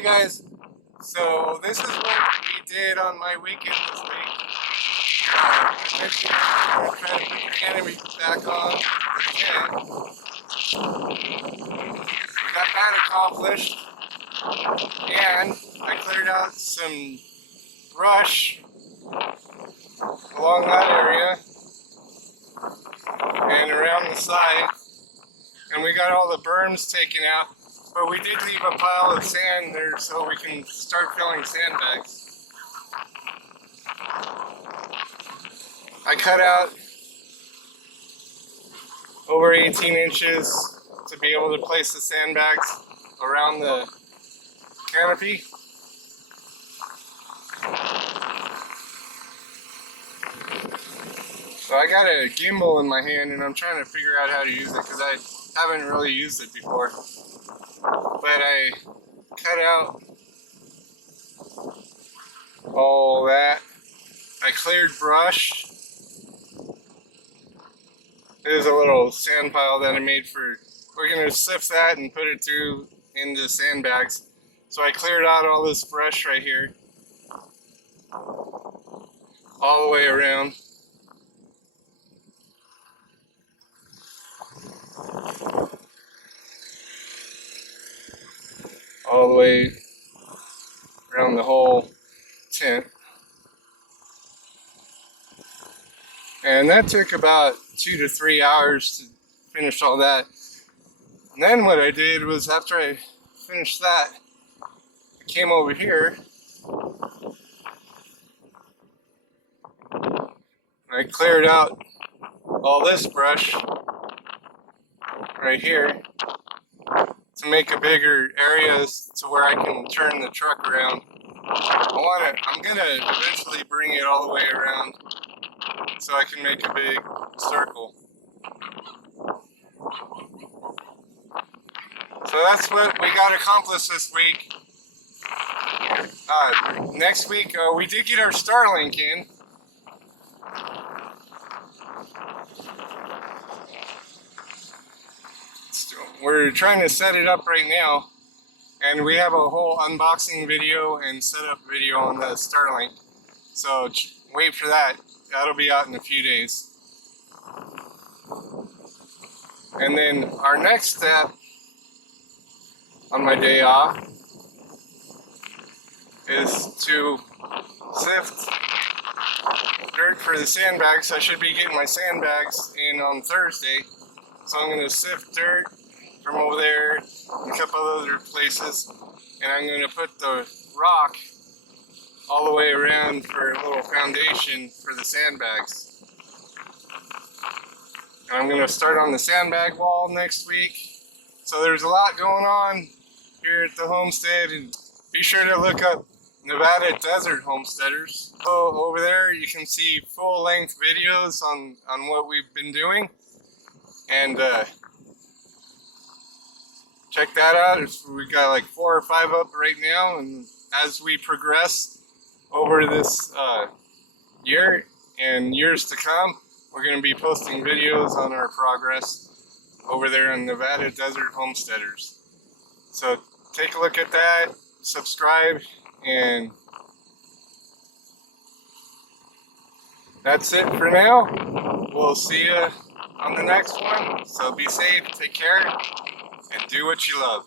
Hey guys, so this is what we did on my weekend this week. Eventually we're going to try to put the canopy back on again. We got that accomplished, and I cleared out some brush along that area and around the side, and we got all the berms taken out. But we did leave a pile of sand there so we can start filling sandbags. I cut out over 18 inches to be able to place the sandbags around the canopy. So I got a gimbal in my hand and I'm trying to figure out how to use it because I haven't really used it before. But I cut out all that. I cleared brush. There's a little sand pile that I made for, we're going to sift that and put it through into sandbags. So I cleared out all this brush right here, all the way around. All the way around the whole tent. And that took about 2 to 3 hours to finish all that. And then what I did was, after I finished that, I came over here. I cleared out all this brush right here to make a bigger area to where I can turn the truck around. I'm gonna eventually bring it all the way around so I can make a big circle. So that's what we got accomplished this week. Next week, we did get our Starlink in. We're trying to set it up right now, and we have a whole unboxing video and setup video on the Starlink. So wait for that. That'll be out in a few days. And then our next step on my day off is to sift dirt for the sandbags. I should be getting my sandbags in on Thursday. So I'm going to sift dirt from over there and a couple other places, and I'm going to put the rock all the way around for a little foundation for the sandbags. And I'm going to start on the sandbag wall next week. So there's a lot going on here at the homestead, and be sure to look up Nevada Desert Homesteaders. So over there you can see full-length videos on what we've been doing, and check that out. We got like 4 or 5 up right now, and as we progress over this year and years to come, we're going to be posting videos on our progress over there on Nevada Desert Homesteaders. So take a look at that, subscribe, and that's it for now. We'll see you on the next one. So be safe, take care, and do what you love.